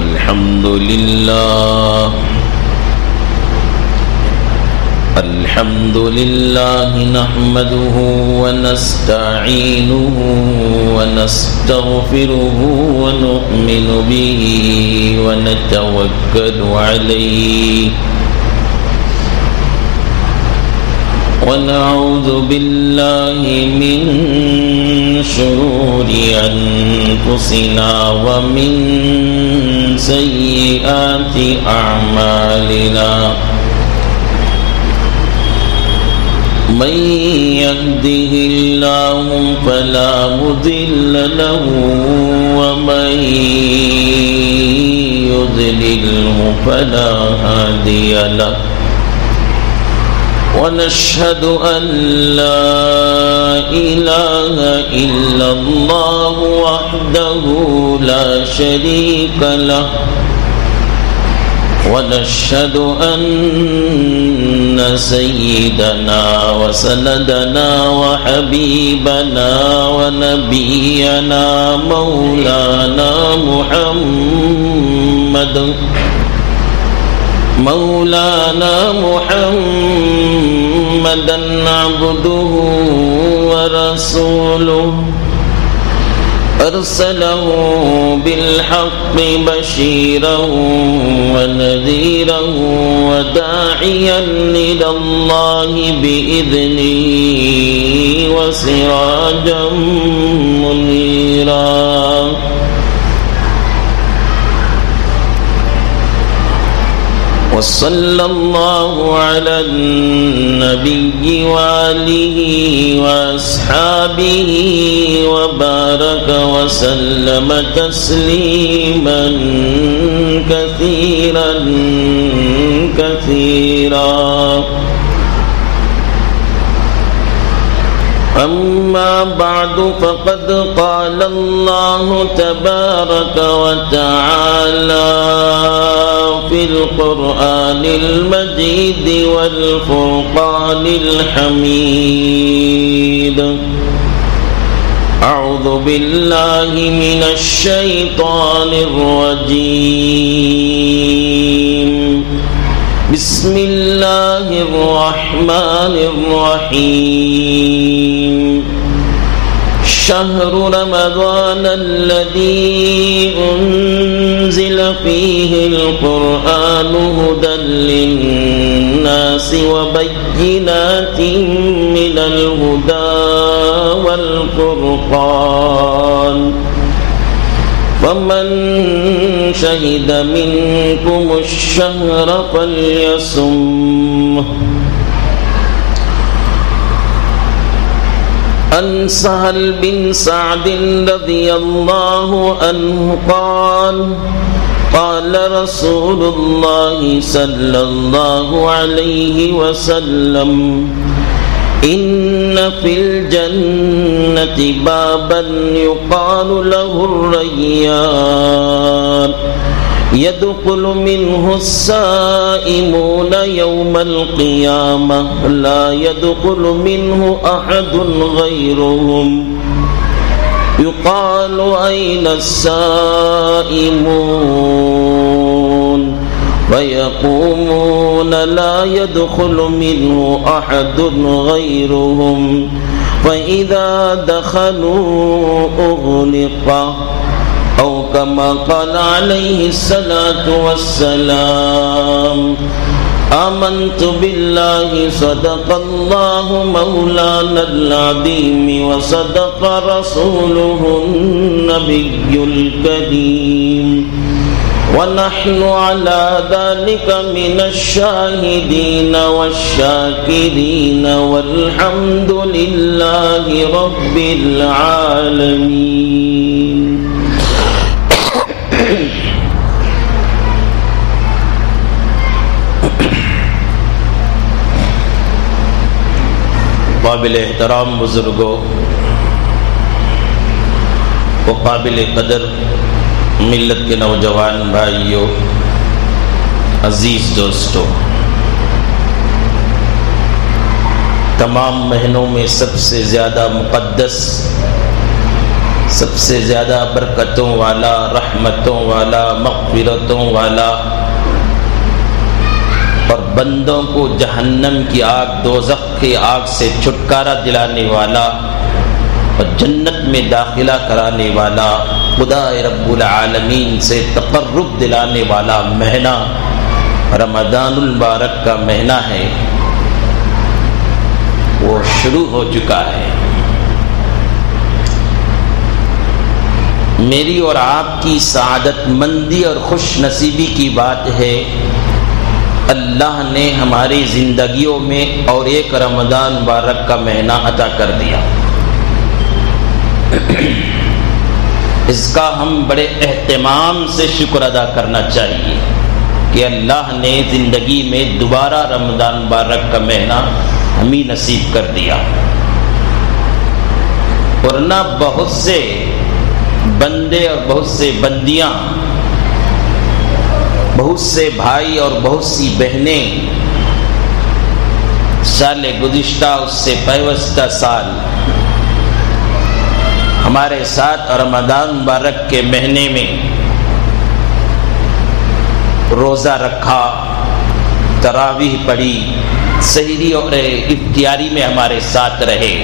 الحمد لله نحمده ونستعينه ونستغفره ونؤمن به ونتوكل عليه ونعوذ بالله من شرور أنفسنا ومن سيئات أعمالنا من يهده الله فلا مضل له ومن يضلله فلا هادي له ونشهد أن لا إله إلا الله وحده لا شريك له ونشهد أن سيدنا وسندنا وحبيبنا ونبينا مولانا محمدا عبده ورسوله أرسله بالحق بشيرا ونذيرا وداعيا إلى الله بإذنه وسراجا منيرا وصلى الله على النبي وآله وأصحابه وبارك وسلم تسليما كثيرا أما بعد فقد قال الله تبارك وتعالى في القرآن المجيد والفرقان الحميد أعوذ بالله من الشيطان الرجيم بسم الله الرحمن الرحيم شهر رمضان الذي أنزل فيه القرآن هدى للناس وبينات من الهدى والفرقان فمن شهد منكم الشهر فليصمه عن سهل بن سعد رضي الله عنه قال قال رسول الله صلى الله عليه وسلم إن في الجنة بابا يقال له الريان يدخل منه السائمون يوم القيامة لا يدخل منه أحد غيرهم يقال أين السائمون فيقومون لا يدخل منه أحد غيرهم فإذا دخلوا أغلق أو كما قال عليه الصلاة والسلام آمنت بالله صدق الله مولانا العظيم وصدق رسوله النبي الكريم ونحن على ذلك من الشاهدين والشاكرين والحمد لله رب العالمين قابل احترام بزرگوں و قابل قدر ملت کے نوجوان بھائیوں، عزیز دوستوں، تمام مہینوں میں سب سے زیادہ مقدس سب سے زیادہ برکتوں والا، رحمتوں والا، مغفرتوں والا اور بندوں کو جہنم کی آگ، دوزخ کی آگ سے چھٹکارا دلانے والا اور جنت میں داخلہ کرانے والا، خدا رب العالمین سے تقرب دلانے والا مہینہ رمضان المبارک کا مہینہ ہے، وہ شروع ہو چکا ہے۔ میری اور آپ کی سعادت مندی اور خوش نصیبی کی بات ہے، اللہ نے ہماری زندگیوں میں اور ایک رمضان مبارک کا مہینہ عطا کر دیا۔ اس کا ہم بڑے اہتمام سے شکر ادا کرنا چاہیے کہ اللہ نے زندگی میں دوبارہ رمضان مبارک کا مہینہ ہمیں نصیب کر دیا، ورنہ بہت سے بندے اور بہت سے بندیاں، بہت سے بھائی اور بہت سی بہنیں سال گزشتہ، اس سے پیوستہ سال ہمارے ساتھ رمضان مبارک کے مہینے میں روزہ رکھا، تراویح پڑھی، سحری اور افطاری میں ہمارے ساتھ رہے۔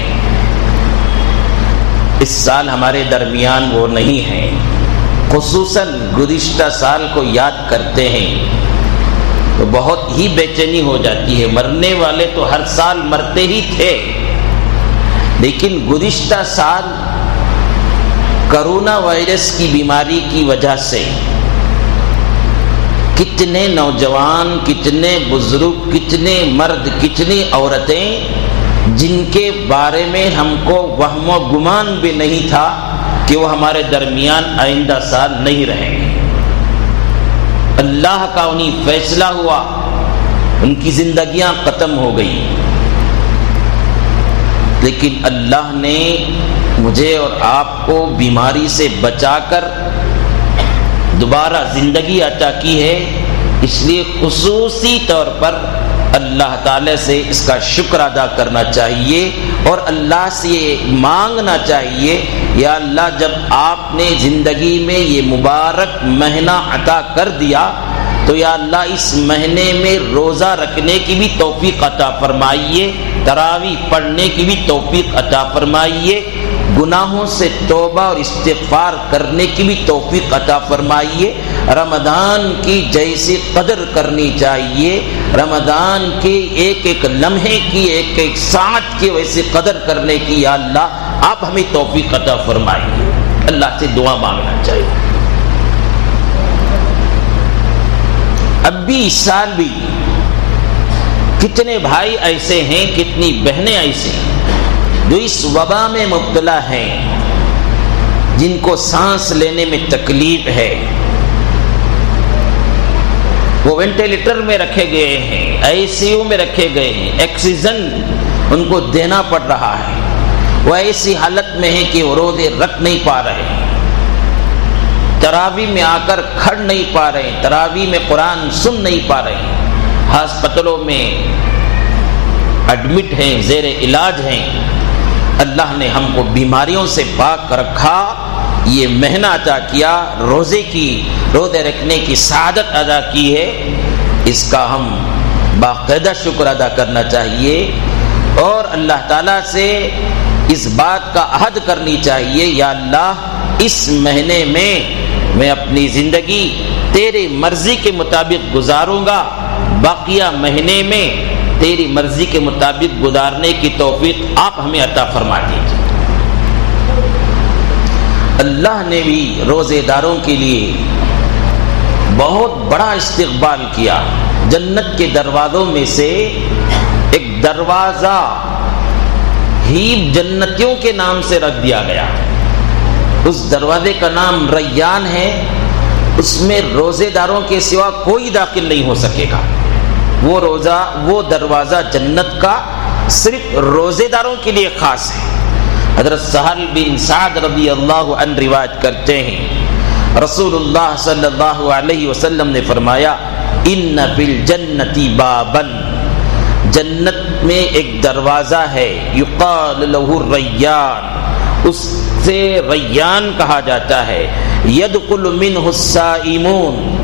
اس سال ہمارے درمیان وہ نہیں ہیں، خصوصاً گزشتہ سال کو یاد کرتے ہیں تو بہت ہی بے چینی ہو جاتی ہے۔ مرنے والے تو ہر سال مرتے ہی تھے، لیکن گزشتہ سال کرونا وائرس کی بیماری کی وجہ سے کتنے نوجوان، کتنے بزرگ، کتنے مرد، کتنی عورتیں جن کے بارے میں ہم کو وہم و گمان بھی نہیں تھا کہ وہ ہمارے درمیان آئندہ سال نہیں رہیں گے، اللہ کا انہیں فیصلہ ہوا، ان کی زندگیاں ختم ہو گئی، لیکن اللہ نے مجھے اور آپ کو بیماری سے بچا کر دوبارہ زندگی عطا کی ہے۔ اس لیے خصوصی طور پر اللہ تعالی سے اس کا شکر ادا کرنا چاہیے اور اللہ سے یہ مانگنا چاہیے، یا اللہ جب آپ نے زندگی میں یہ مبارک مہینہ عطا کر دیا تو یا اللہ اس مہینے میں روزہ رکھنے کی بھی توفیق عطا فرمائیے، تراویح پڑھنے کی بھی توفیق عطا فرمائیے، گناہوں سے توبہ اور استغفار کرنے کی بھی توفیق عطا فرمائیے، رمضان کی جیسی قدر کرنی چاہیے، رمضان کے ایک ایک لمحے کی، ایک ایک ساعت کی ویسی قدر کرنے کی یا اللہ آپ ہمیں توفیق عطا فرمائیے۔ اللہ سے دعا مانگنا چاہیے۔ اب بھی اس سال بھی کتنے بھائی ایسے ہیں، کتنی بہنیں ایسے ہیں جو اس وبا میں مبتلا ہیں، جن کو سانس لینے میں تکلیف ہے، وہ وینٹیلیٹر میں رکھے گئے ہیں، آئی سی یو میں رکھے گئے ہیں، آکسیجن ان کو دینا پڑ رہا ہے، وہ ایسی حالت میں ہے کہ وہ روزے رکھ نہیں پا رہے، تراویح میں آ کر کھڑ نہیں پا رہے، تراویح میں قرآن سن نہیں پا رہے، ہسپتالوں میں ایڈمٹ ہیں، زیر علاج ہیں۔ اللہ نے ہم کو بیماریوں سے پاک رکھا، یہ مہینہ عطا کیا، روزے رکھنے کی سعادت ادا کی ہے، اس کا ہم باقاعدہ شکر ادا کرنا چاہیے اور اللہ تعالیٰ سے اس بات کا عہد کرنی چاہیے، یا اللہ اس مہینے میں میں اپنی زندگی تیری مرضی کے مطابق گزاروں گا، باقیہ مہینے میں تیری مرضی کے مطابق گزارنے کی توفیق آپ ہمیں عطا فرما دیجیے۔ اللہ نے بھی روزے داروں کے لیے بہت بڑا استقبال کیا۔ جنت کے دروازوں میں سے ایک دروازہ ہی جنتیوں کے نام سے رکھ دیا گیا، اس دروازے کا نام ریان ہے، اس میں روزے داروں کے سوا کوئی داخل نہیں ہو سکے گا۔ وہ دروازہ جنت کا صرف روزے داروں کے لیے خاص ہے۔ حضرت سہل بن سعد رضی اللہ عنہ روایت کرتے ہیں، رسول اللہ صلی اللہ علیہ وسلم نے فرمایا، ان فی الجنت بابا، جنت میں ایک دروازہ ہے، یقال لہ الریان، اس اسے ریان کہا جاتا ہے. یدخل منہ الصائمون،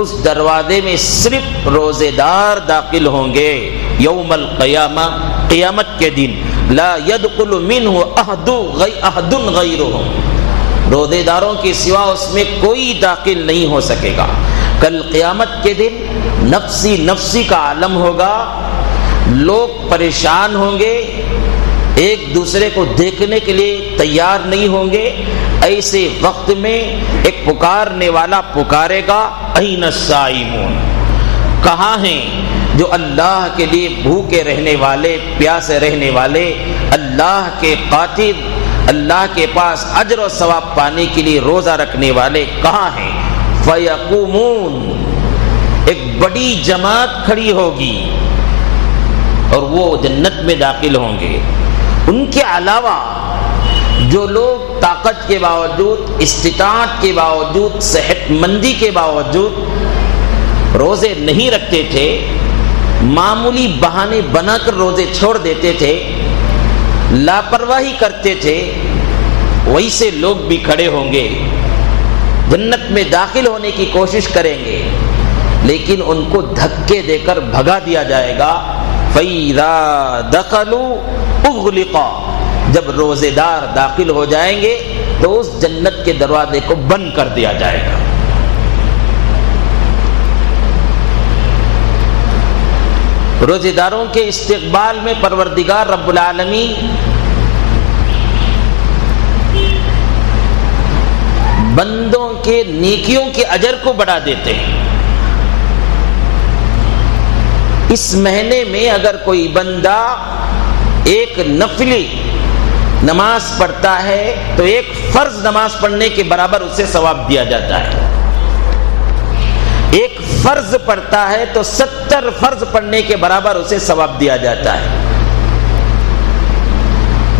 اس دروازے میں صرف روزے دار داخل ہوں گے. یوم القیامہ، قیامت کے دن. لا يدخل منہ احد غیرہم، روزے داروں کے سوا اس میں کوئی داخل نہیں ہو سکے گا. کل قیامت کے دن نفسی نفسی کا عالم ہوگا، لوگ پریشان ہوں گے، ایک دوسرے کو دیکھنے کے لیے تیار نہیں ہوں گے. ایسے وقت میں ایک پکارنے والا پکارے گا، این الصائمون، کہاں ہیں جو اللہ کے لیے بھوکے رہنے والے، پیاسے رہنے والے، اللہ کے قاتل، اللہ کے پاس اجر و ثواب پانے کے لیے روزہ رکھنے والے کہاں ہیں؟ فیقومون، ایک بڑی جماعت کھڑی ہوگی اور وہ جنت میں داخل ہوں گے. ان کے علاوہ جو لوگ طاقت کے باوجود، استطاعت کے باوجود، صحت مندی کے باوجود روزے نہیں رکھتے تھے، معمولی بہانے بنا کر روزے چھوڑ دیتے تھے، لاپرواہی کرتے تھے، ویسے لوگ بھی کھڑے ہوں گے، جنت میں داخل ہونے کی کوشش کریں گے، لیکن ان کو دھکے دے کر بھگا دیا جائے گا. فَإِذَا دَخَلُوا أُغْلِقَا، جب روزے دار داخل ہو جائیں گے تو اس جنت کے دروازے کو بند کر دیا جائے گا. روزے داروں کے استقبال میں پروردگار رب العالمین بندوں کے نیکیوں کے اجر کو بڑھا دیتے ہیں. اس مہینے میں اگر کوئی بندہ ایک نفلی نماز پڑھتا ہے تو ایک فرض نماز پڑھنے کے برابر اسے ثواب دیا جاتا ہے. ایک فرض پڑھتا ہے تو 70 فرض پڑھنے کے برابر اسے ثواب دیا جاتا ہے.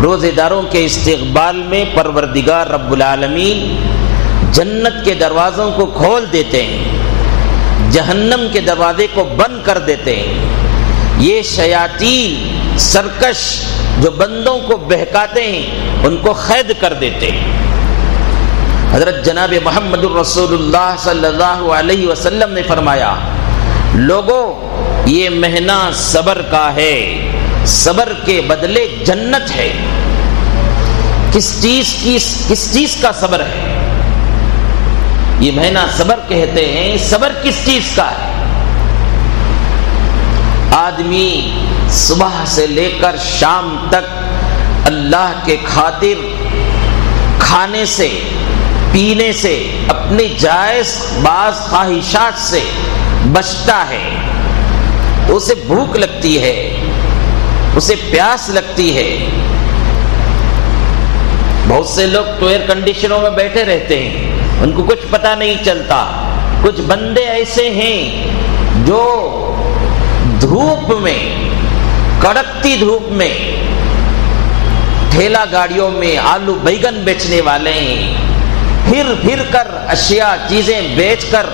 روزے داروں کے استقبال میں پروردگار رب العالمین جنت کے دروازوں کو کھول دیتے ہیں، جہنم کے دروازے کو بند کر دیتے ہیں. یہ شیاطین سرکش جو بندوں کو بہکاتے ہیں ان کو قید کر دیتے ہیں. حضرت جناب محمد الرسول اللہ صلی اللہ علیہ وسلم نے فرمایا، لوگوں یہ مہینہ صبر کا ہے، صبر کے بدلے جنت ہے. کس چیز کا صبر ہے؟ یہ مہینہ صبر کہتے ہیں. صبر کس چیز کا ہے؟ آدمی صبح سے لے کر شام تک اللہ کے خاطر کھانے سے، پینے سے، اپنی جائز بعض خواہشات سے بچتا ہے. اسے بھوک لگتی ہے، اسے پیاس لگتی ہے. بہت سے لوگ تو ایئر کنڈیشنوں میں بیٹھے رہتے ہیں، ان کو کچھ پتہ نہیں چلتا. کچھ بندے ایسے ہیں جو دھوپ میں، کڑکتی دھوپ میں ٹھیلا گاڑیوں میں آلو بیگن بیچنے والے ہیں، پھر کر اشیاء چیزیں بیچ کر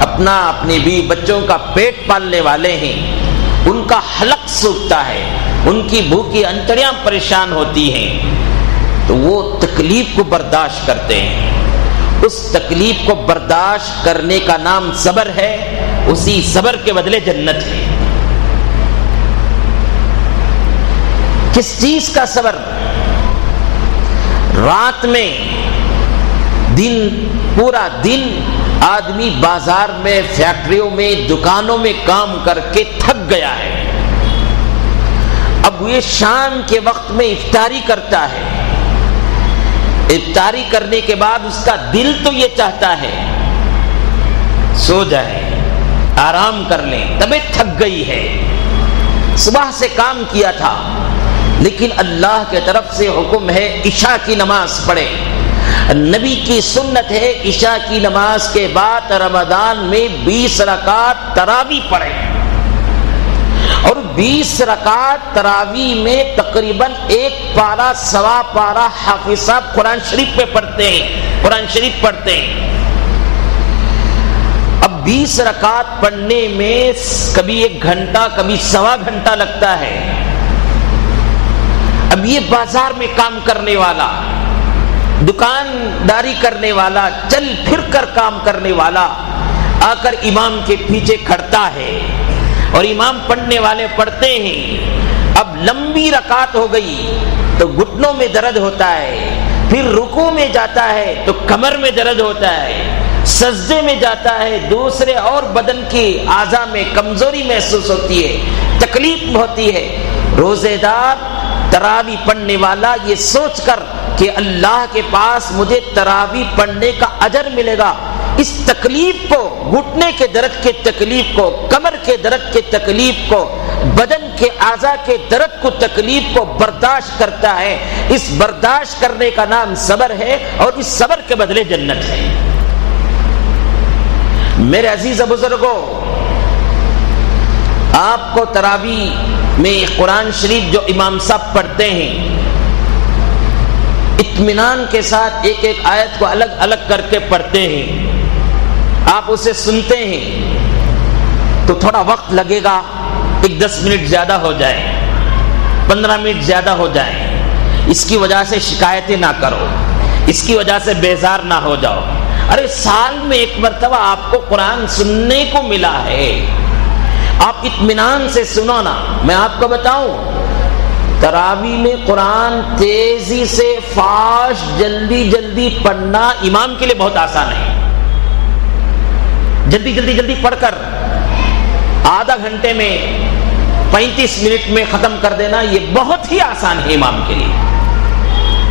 اپنی بیوی بچوں کا پیٹ پالنے والے ہیں. ان کا حلق سوکھتا ہے، ان کی بھوکی انتڑیاں پریشان ہوتی ہیں، تو وہ تکلیف کو برداشت کرتے ہیں. اس تکلیف کو برداشت کرنے کا نام صبر ہے. اسی صبر کے بدلے جنت ہے. کس چیز کا صبر؟ رات میں پورا دن آدمی بازار میں، فیکٹریوں میں، دکانوں میں کام کر کے تھک گیا ہے. اب یہ شام کے وقت میں افطاری کرتا ہے. افطاری کرنے کے بعد اس کا دل تو یہ چاہتا ہے سو جائے، آرام کر لیں، طبیعت تھک گئی ہے، صبح سے کام کیا تھا، لیکن اللہ کی طرف سے حکم ہے عشاء کی نماز پڑھے. نبی کی سنت ہے عشاء کی نماز کے بعد رمضان میں 20 رکعت تراویح پڑھے، اور 20 رکعت تراویح میں تقریباً 1 پارہ سوا پارہ حافظ صاحب قرآن شریف پہ پڑھتے ہیں، قرآن شریف پڑھتے ہیں. اب 20 رکعت پڑھنے میں کبھی 1 گھنٹہ کبھی سوا گھنٹہ لگتا ہے. اب یہ بازار میں کام کرنے والا دکانداری کرنے والا، چل پھر کر کام کرنے والا آ کر امام کے پیچھے کھڑتا ہے اور امام پڑھنے والے پڑھتے ہیں، اب لمبی رکعت ہو گئی تو گھٹنوں میں درد ہوتا ہے، پھر رکوع میں جاتا ہے تو کمر میں درد ہوتا ہے، سجدے میں جاتا ہے دوسرے اور بدن کی اعضاء میں کمزوری محسوس ہوتی ہے، تکلیف ہوتی ہے۔ روزے دار تراویح پڑھنے والا یہ سوچ کر کہ اللہ کے پاس مجھے تراویح پڑھنے کا اجر ملے گا، اس تکلیف کو، گھٹنے کے درد کے تکلیف کو، کمر کے درد کے تکلیف کو، بدن کے اعضاء کے درد کو، تکلیف کو برداشت کرتا ہے۔ اس برداشت کرنے کا نام صبر ہے اور اس صبر کے بدلے جنت ہے۔ میرے عزیز بزرگوں، آپ کو تراویح میں قرآن شریف جو امام صاحب پڑھتے ہیں، اطمینان کے ساتھ ایک ایک آیت کو الگ الگ کر کے پڑھتے ہیں، آپ اسے سنتے ہیں تو تھوڑا وقت لگے گا، 10 منٹ زیادہ ہو جائے، 15 منٹ زیادہ ہو جائے، اس کی وجہ سے شکایتیں نہ کرو، اس کی وجہ سے بیزار نہ ہو جاؤ۔ ارے سال میں ایک مرتبہ آپ کو قرآن سننے کو ملا ہے، آپ اطمینان سے سنو نا۔ میں آپ کو بتاؤں، تراویح میں قرآن تیزی سے فاسٹ جلدی جلدی پڑھنا امام کے لیے بہت آسان ہے۔ جلدی جلدی جلدی پڑھ کر آدھا گھنٹے میں 35 منٹ میں ختم کر دینا یہ بہت ہی آسان ہے امام کے لیے۔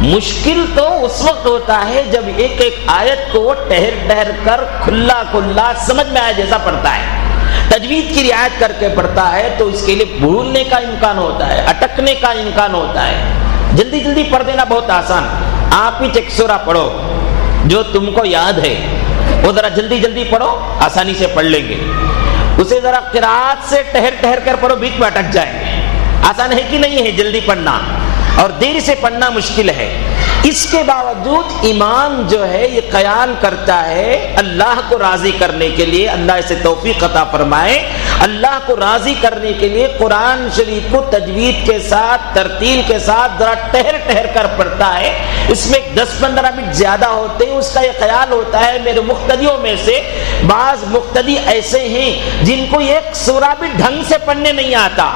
مشکل تو اس وقت ہوتا ہے جب ایک ایک آیت کو ٹہر ٹہر کر کھلا کھلا سمجھ میں آئے جیسا پڑھتا ہے، تجوید کی رعایت کر کے پڑھتا ہے تو اس کے لیے بھولنے کا امکان ہوتا ہے، اٹکنے کا امکان ہوتا ہے۔ جلدی جلدی پڑھ دینا بہت آسان۔ آپ ہی ایک سورہ پڑھو جو تم کو یاد ہے، وہ ذرا جلدی جلدی پڑھو، آسانی سے پڑھ لیں گے۔ اسے ذرا قرات سے ٹہر ٹہر کر پڑھو، بیچ میں اٹک جائیں گے۔ آسان ہے کہ نہیں ہے جلدی پڑھنا، اور دیر سے پڑھنا مشکل ہے۔ اس کے باوجود امام جو ہے یہ خیال کرتا ہے اللہ کو راضی کرنے کے لیے، اللہ اسے توفیق عطا فرمائے، اللہ کو راضی کرنے کے لیے قرآن شریف کو تجوید کے ساتھ، ترتیل کے ساتھ ذرا ٹہر ٹہر کر پڑھتا ہے۔ اس میں 10-15 منٹ زیادہ ہوتے ہیں، اس کا یہ خیال ہوتا ہے میرے مقتدیوں میں سے بعض مقتدی ایسے ہیں جن کو ایک سورہ بھی ڈھنگ سے پڑھنے نہیں آتا،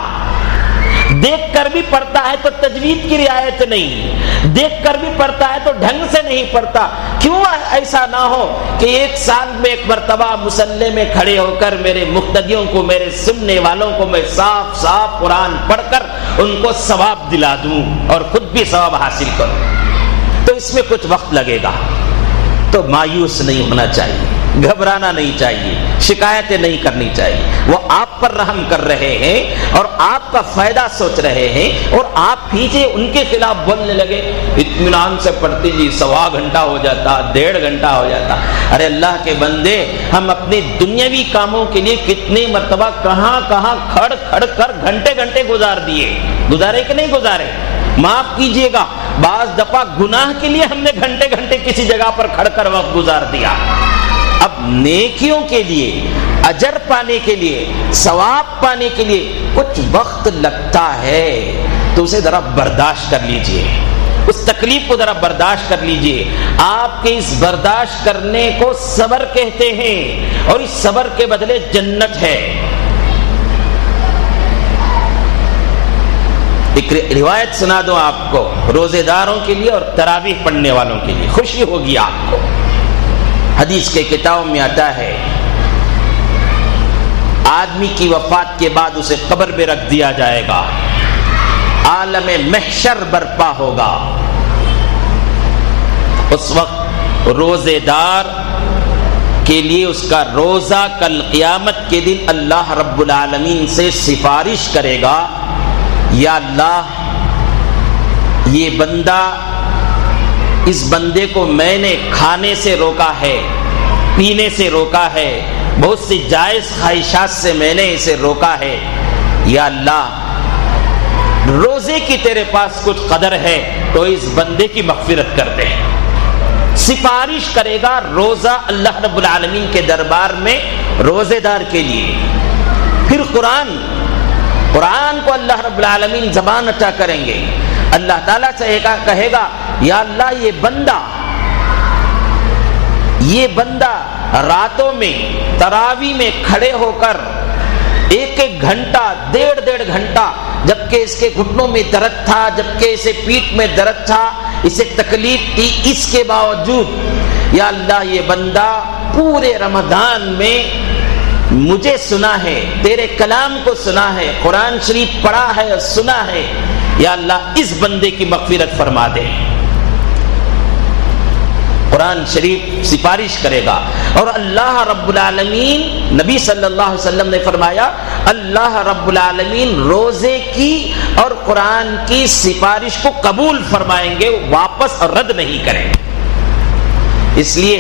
دیکھ کر بھی پڑھتا ہے تو تجوید کی رعایت نہیں، دیکھ کر بھی پڑھتا ہے تو ڈھنگ سے نہیں پڑھتا۔ کیوں ایسا نہ ہو کہ ایک سال میں ایک مرتبہ مصلی میں کھڑے ہو کر میرے مقتدیوں کو، میرے سننے والوں کو میں صاف صاف قرآن پڑھ کر ان کو ثواب دلا دوں اور خود بھی ثواب حاصل کروں۔ تو اس میں کچھ وقت لگے گا، تو مایوس نہیں ہونا چاہیے، گھبرانا نہیں چاہیے، شکایتیں نہیں کرنی چاہیے۔ وہ آپ پر رحم کر رہے ہیں اور آپ کا فائدہ سوچ رہے ہیں، اور آپ پیچھے ان کے خلاف بولنے لگے، اطمینان سے پڑھتی جی، 1.25 گھنٹہ ہو جاتا، 1.5 گھنٹہ ہو جاتا۔ ارے اللہ کے بندے، ہم اپنے دنیاوی کاموں کے لیے کتنے مرتبہ کہاں کہاں کھڑ کھڑ کر گھنٹے گھنٹے گزار دیے، گزارے کہ نہیں گزارے؟ معاف کیجئے گا، بعض دفعہ گناہ کے لیے ہم نے گھنٹے گھنٹے کسی جگہ پر کھڑ کر وقت گزار دیا۔ اب نیکیوں کے لیے، اجر پانے کے لیے، ثواب پانے کے لیے کچھ وقت لگتا ہے، تو اسے ذرا برداشت کر لیجئے، اس تکلیف کو ذرا برداشت کر لیجئے۔ آپ کے اس برداشت کرنے کو صبر کہتے ہیں، اور اس صبر کے بدلے جنت ہے۔ ایک روایت سنا دوں آپ کو، روزے داروں کے لیے اور تراویح پڑھنے والوں کے لیے، خوشی ہوگی آپ کو۔ حدیث کے کتابوں میں آتا ہے، آدمی کی وفات کے بعد اسے قبر میں رکھ دیا جائے گا، عالم محشر برپا ہوگا۔ اس وقت روزے دار کے لیے اس کا روزہ کل قیامت کے دن اللہ رب العالمین سے سفارش کرے گا، یا اللہ، یہ بندہ، اس بندے کو میں نے کھانے سے روکا ہے، پینے سے روکا ہے، بہت سی جائز خواہشات سے میں نے اسے روکا ہے، یا اللہ، روزے کی تیرے پاس کچھ قدر ہے تو اس بندے کی مغفرت کر دے۔ سفارش کرے گا روزہ اللہ رب العالمین کے دربار میں روزے دار کے لیے۔ پھر قرآن کو اللہ رب العالمین زبان عطا کریں گے، اللہ تعالیٰ سے کہے گا، یا اللہ، یہ بندہ یہ بندہ راتوں میں تراویح میں کھڑے ہو کر 1 گھنٹہ 1.5 گھنٹہ، جبکہ اس کے گھٹنوں میں درد تھا، جبکہ اسے پیٹھ میں درد تھا، اسے تکلیف تھی، اس کے باوجود یا اللہ یہ بندہ پورے رمضان میں مجھے سنا ہے، تیرے کلام کو سنا ہے، قرآن شریف پڑھا ہے اور سنا ہے، یا اللہ اس بندے کی مغفرت فرما دے۔ قرآن شریف سفارش کرے گا، اور اللہ رب العالمین، نبی صلی اللہ علیہ وسلم نے فرمایا اللہ رب العالمین روزے کی اور قرآن کی سفارش کو قبول فرمائیں گے، واپس اور رد نہیں کریں گے۔ اس لیے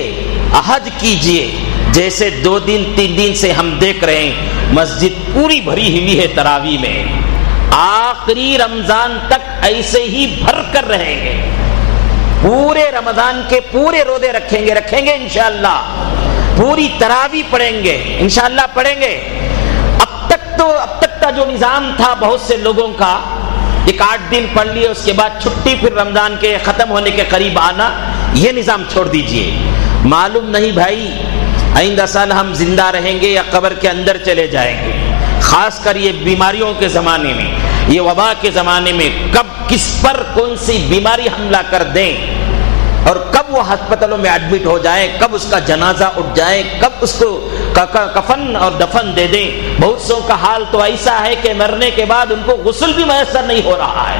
عہد کیجئے، جیسے 2 دن 3 دن سے ہم دیکھ رہے ہیں مسجد پوری بھری ہوئی ہے تراویح میں، آخری رمضان تک ایسے ہی بھر کر رہیں گے، پورے رمضان کے پورے روزے رکھیں گے انشاءاللہ، پوری تراویح پڑھیں گے انشاءاللہ پڑھیں گے۔ اب تک کا جو نظام تھا بہت سے لوگوں کا، 1-8 دن پڑھ لیے اس کے بعد چھٹی، پھر رمضان کے ختم ہونے کے قریب آنا، یہ نظام چھوڑ دیجئے۔ معلوم نہیں بھائی آئندہ سال ہم زندہ رہیں گے یا قبر کے اندر چلے جائیں گے، خاص کر یہ بیماریوں کے زمانے میں، یہ وبا کے زمانے میں، کب کس پر کون سی بیماری حملہ کر دیں اور کب وہ ہسپتالوں میں ایڈمٹ ہو جائے، کب اس کا جنازہ اٹھ جائے، کب اس کو کفن اور دفن دے دیں۔ بہت سو کا حال تو ایسا ہے کہ مرنے کے بعد ان کو غسل بھی میسر نہیں ہو رہا ہے۔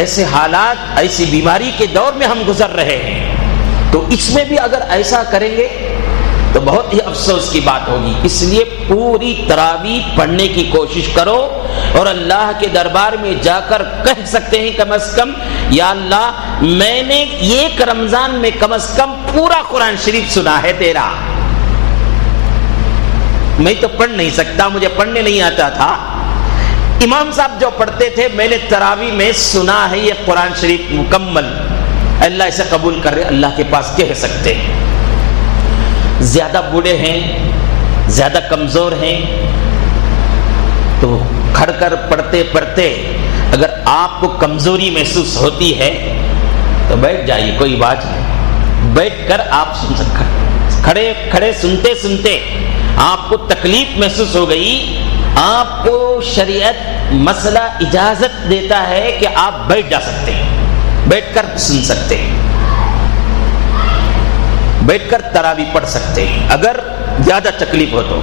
ایسے حالات، ایسی بیماری کے دور میں ہم گزر رہے ہیں، تو اس میں بھی اگر ایسا کریں گے تو بہت ہی افسوس کی بات ہوگی۔ اس لیے پوری تراویح پڑھنے کی کوشش کرو، اور اللہ کے دربار میں جا کر کہہ سکتے ہیں کم از کم یا اللہ میں نے 1 رمضان میں کم از کم پورا قرآن شریف سنا ہے تیرا، میں تو پڑھ نہیں سکتا، مجھے پڑھنے نہیں آتا تھا، امام صاحب جو پڑھتے تھے میں نے تراویح میں سنا ہے یہ قرآن شریف مکمل، اللہ اسے قبول کر رہے، اللہ کے پاس کہہ سکتے ہیں۔ زیادہ بوڑھے ہیں، زیادہ کمزور ہیں، تو کھڑ کر پڑھتے پڑھتے اگر آپ کو کمزوری محسوس ہوتی ہے تو بیٹھ جائیے، کوئی بات نہیں، بیٹھ کر آپ سن سکتے، کھڑے کھڑے سنتے سنتے آپ کو تکلیف محسوس ہو گئی، آپ کو شریعت مسئلہ اجازت دیتا ہے کہ آپ بیٹھ جا سکتے ہیں، بیٹھ کر سن سکتے ہیں، بیٹھ کر تراویح پڑھ سکتے ہیں۔ اگر زیادہ تکلیف ہو تو،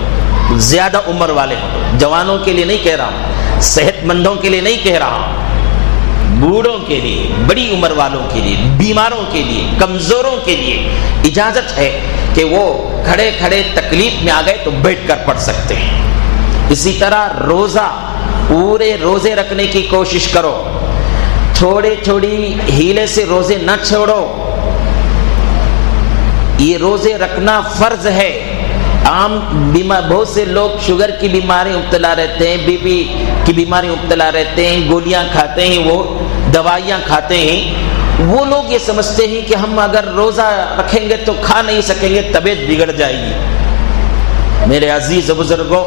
زیادہ عمر والے ہو تو، جوانوں کے لیے نہیں کہہ رہا ہوں، صحت مندوں کے لیے نہیں کہہ رہا ہوں، بوڑھوں کے لیے، بڑی عمر والوں کے لیے، بیماروں کے لیے، کمزوروں کے لیے اجازت ہے کہ وہ کھڑے کھڑے تکلیف میں آ گئے تو بیٹھ کر پڑھ سکتے ہیں۔ اسی طرح روزہ، پورے روزے رکھنے کی کوشش کرو، تھوڑی تھوڑی ہیلے سے روزے نہ چھوڑو، یہ روزے رکھنا فرض ہے۔ عام بہت سے لوگ شوگر کی بیماری مبتلا رہتے ہیں، بی پی کی بیماری مبتلا رہتے ہیں، گولیاں کھاتے ہیں، وہ دوائیاں کھاتے ہیں، وہ لوگ یہ سمجھتے ہیں کہ ہم اگر روزہ رکھیں گے تو کھا نہیں سکیں گے، طبیعت بگڑ جائے گی۔ میرے عزیز بزرگوں،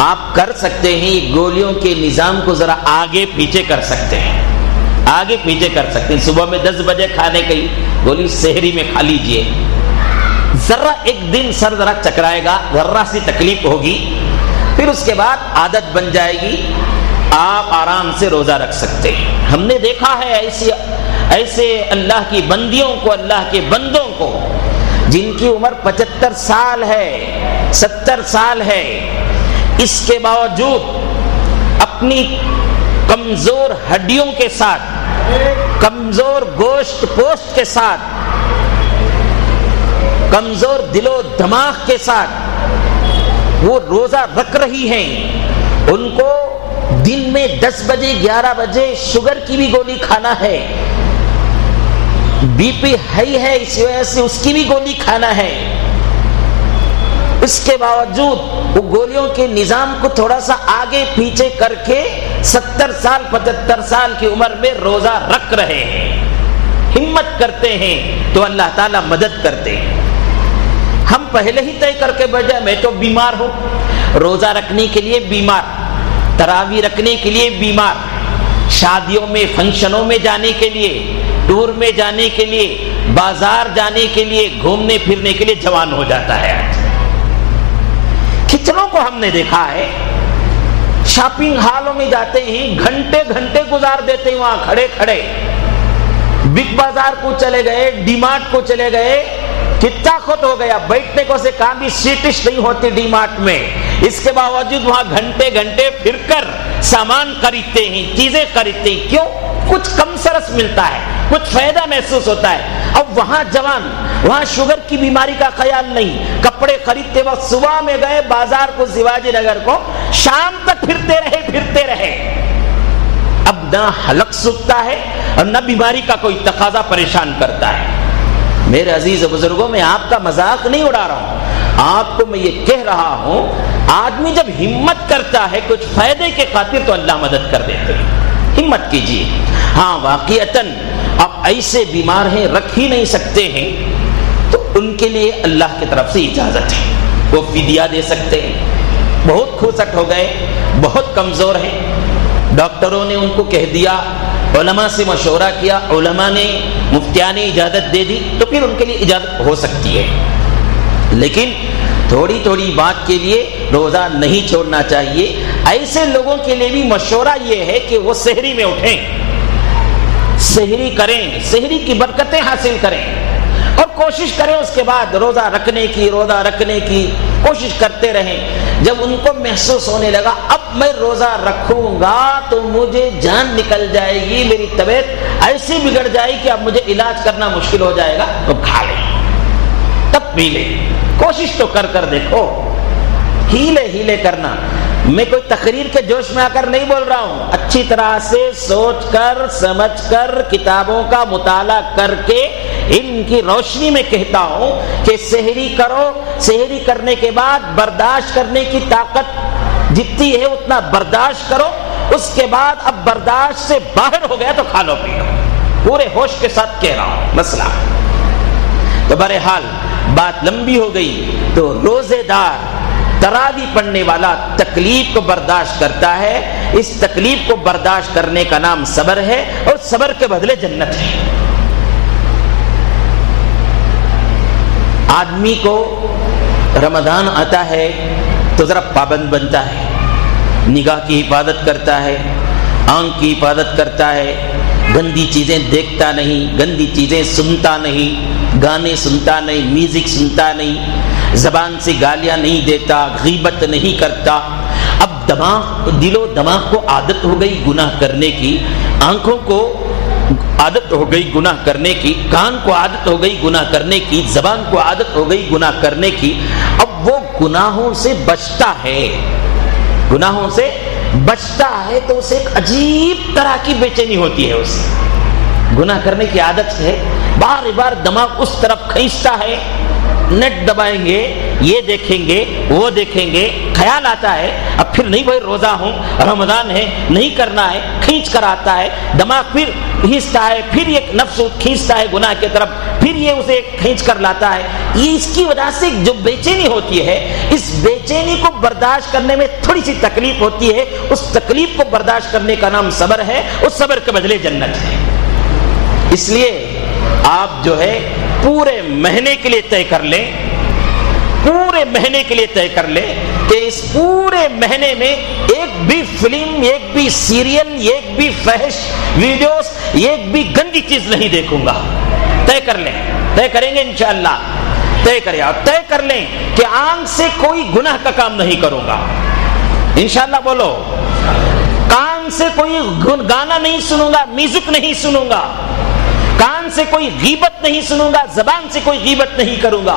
آپ کر سکتے ہیں گولیوں کے نظام کو ذرا آگے پیچھے کر سکتے ہیں، آگے پیچھے کر سکتے ہیں۔ صبح میں 10 بجے کھانے کی گولی سحری میں کھا لیجئے، ذرا ایک دن سر ذرا چکرائے گا، ذرا سی تکلیف ہوگی، پھر اس کے بعد عادت بن جائے گی، آپ آرام سے روزہ رکھ سکتے ہیں۔ ہم نے دیکھا ہے ایسے اللہ کی بندیوں کو، اللہ کے بندوں کو جن کی عمر 75 سال ہے، 70 سال ہے، اس کے باوجود اپنی کمزور ہڈیوں کے ساتھ، کمزور گوشت پوشت کے ساتھ، کمزور دل و دماغ کے ساتھ وہ روزہ رکھ رہی ہیں۔ ان کو دن میں 10 بجے 11 بجے شوگر کی بھی گولی کھانا ہے، بی پی ہائی ہے، اس وجہ سے اس کی بھی گولی کھانا ہے، اس کے باوجود وہ گولیوں کے نظام کو تھوڑا سا آگے پیچھے کر کے 70 سال 75 سال کی عمر میں روزہ رکھ رہے ہیں، ہمت کرتے ہیں تو اللہ تعالیٰ مدد کرتے ہیں۔ ہم پہلے ہی طے کر کے بیٹھ جائے میں تو بیمار ہوں، روزہ رکھنے کے لیے بیمار، تراویح رکھنے کے لیے بیمار، شادیوں میں فنکشنوں میں جانے کے لیے، ٹور میں جانے کے لیے، بازار جانے کے لیے گھومنے پھرنے کے لیے جوان ہو جاتا ہے. کتنوں کو ہم نے دیکھا ہے شاپنگ ہالوں میں جاتے ہیں, گھنٹے گھنٹے گزار دیتے ہیں وہاں کھڑے کھڑے. بگ بازار کو چلے گئے, ڈی مارٹ کو چلے گئے, کتنا خود ہو گیا, بیٹھنے کو سے کام بھی سیٹش نہیں ہوتی ڈی مارٹ میں, اس کے باوجود وہاں گھنٹے گھنٹے پھر کر سامان خریدتے ہیں, چیزیں خریدتے ہیں. کیوں؟ کچھ کم سرس ملتا ہے, کچھ فائدہ محسوس ہوتا ہے. اب وہاں جوان, وہاں شوگر کی بیماری کا خیال نہیں, کپڑے خریدتے وقت صبح میں گئے بازار کو, شیواجی نگر کو, شام تک پھرتے رہے. اب نہ حلق سوکھتا ہے اور نہ بیماری کا کوئی تقاضا پریشان کرتا ہے. میرے عزیز بزرگوں, میں آپ کا مذاق نہیں اڑا رہا ہوں, آپ کو میں یہ کہہ رہا ہوں, آدمی جب ہمت کرتا ہے کچھ فائدے کے خاطر تو اللہ مدد کر دیتے ہیں. ہمت کیجیے. ہاں واقعتاً آپ ایسے بیمار ہیں رکھ ہی نہیں سکتے ہیں, تو ان کے لیے اللہ کی طرف سے اجازت ہے, وہ فدیہ دے سکتے ہیں. بہت کھوسٹ ہو گئے, بہت کمزور ہیں, ڈاکٹروں نے ان کو کہہ دیا, علماء سے مشورہ کیا, علماء نے, مفتیان نے اجازت دے دی, تو پھر ان کے لیے اجازت ہو سکتی ہے. لیکن تھوڑی تھوڑی بات کے لیے روزہ نہیں چھوڑنا چاہیے. ایسے لوگوں کے لیے بھی مشورہ یہ ہے کہ وہ سحری میں اٹھیں, سحری کریں, سحری کی برکتیں حاصل کریں, اور کوشش کریں اس کے بعد روزہ رکھنے کی کوشش کرتے رہیں. جب ان کو محسوس ہونے لگا اب میں روزہ رکھوں گا تو مجھے جان نکل جائے گی, میری طبیعت ایسی بگڑ جائے گی کہ اب مجھے علاج کرنا مشکل ہو جائے گا, تو کھا لیں, تب پی لیں. کوشش تو کر دیکھو, ہیلے کرنا. میں کوئی تقریر کے جوش میں آ کر نہیں بول رہا ہوں, اچھی طرح سے سوچ کر سمجھ کر کتابوں کا مطالعہ کر کے ان کی روشنی میں کہتا ہوں کہ سحری کرو, سحری کرنے کے بعد برداشت کرنے کی طاقت جتنی ہے اتنا برداشت کرو, اس کے بعد اب برداشت سے باہر ہو گیا تو کھا لو پی لو. پورے ہوش کے ساتھ کہہ رہا ہوں مسئلہ. تو بہرحال بات لمبی ہو گئی, تو روزے دار تراویح پڑھنے والا تکلیف کو برداشت کرتا ہے. اس تکلیف کو برداشت کرنے کا نام صبر ہے, اور صبر کے بدلے جنت ہے. آدمی کو رمضان آتا ہے تو ذرا پابند بنتا ہے, نگاہ کی حفاظت کرتا ہے, آنکھ کی حفاظت کرتا ہے, گندی چیزیں دیکھتا نہیں, گندی چیزیں سنتا نہیں, گانے سنتا نہیں, میوزک سنتا نہیں, زبان سے گالیاں نہیں دیتا, غیبت نہیں کرتا. اب دل و دماغ کو عادت ہو گئی گناہ کرنے کی, آنکھوں کو عادت ہو گئی گناہ کرنے کی, کان کو عادت ہو گئی گناہ کرنے کی, زبان کو عادت ہو گئی گناہ کرنے کی. اب وہ گناہوں سے بچتا ہے, گناہوں سے بچتا ہے تو اسے ایک عجیب طرح کی بے چینی ہوتی ہے. اسے گناہ کرنے کی عادت ہے, بار بار دماغ اس طرف کھینچتا ہے, نیٹ دبائیں گے, یہ دیکھیں گے, وہ دیکھیں گے, خیال آتا ہے اب پھر نہیں بھائی روزہ ہوں, رمضان ہے, نہیں کرنا ہے, کھینچ کر آتا ہے, دماغ پھر کھینچتا ہے, پھر ایک نفس کھینچتا ہے گناہ کی طرف, پھر یہ اسے کھینچ کر لاتا ہے. یہ اس کی وجہ سے جو بے چینی ہوتی ہے, اس بے چینی کو برداشت کرنے میں تھوڑی سی تکلیف ہوتی ہے, اس تکلیف کو برداشت کرنے کا نام صبر ہے, اس صبر کے بدلے جنت ہے. اس لیے آپ جو ہے پورے مہینے کے لیے طے کر لیں, پورے مہینے کے لیے طے کر لیں کہ اس پورے مہینے میں ایک بھی فلم, ایک بھی سیریل, ایک بھی فحش ویڈیوز, ایک بھی گندی چیز نہیں دیکھوں گا. طے کر لیں, طے کریں گے انشاءاللہ, طے کریں. اور طے کر لیں کہ آنکھ سے کوئی گناہ کا کام نہیں کروں گا انشاءاللہ. بولو, کان سے کوئی گانا نہیں سنوں گا, میوزک نہیں سنوں گا, کان سے کوئی غیبت نہیں سنوں گا, زبان سے کوئی غیبت نہیں کروں گا,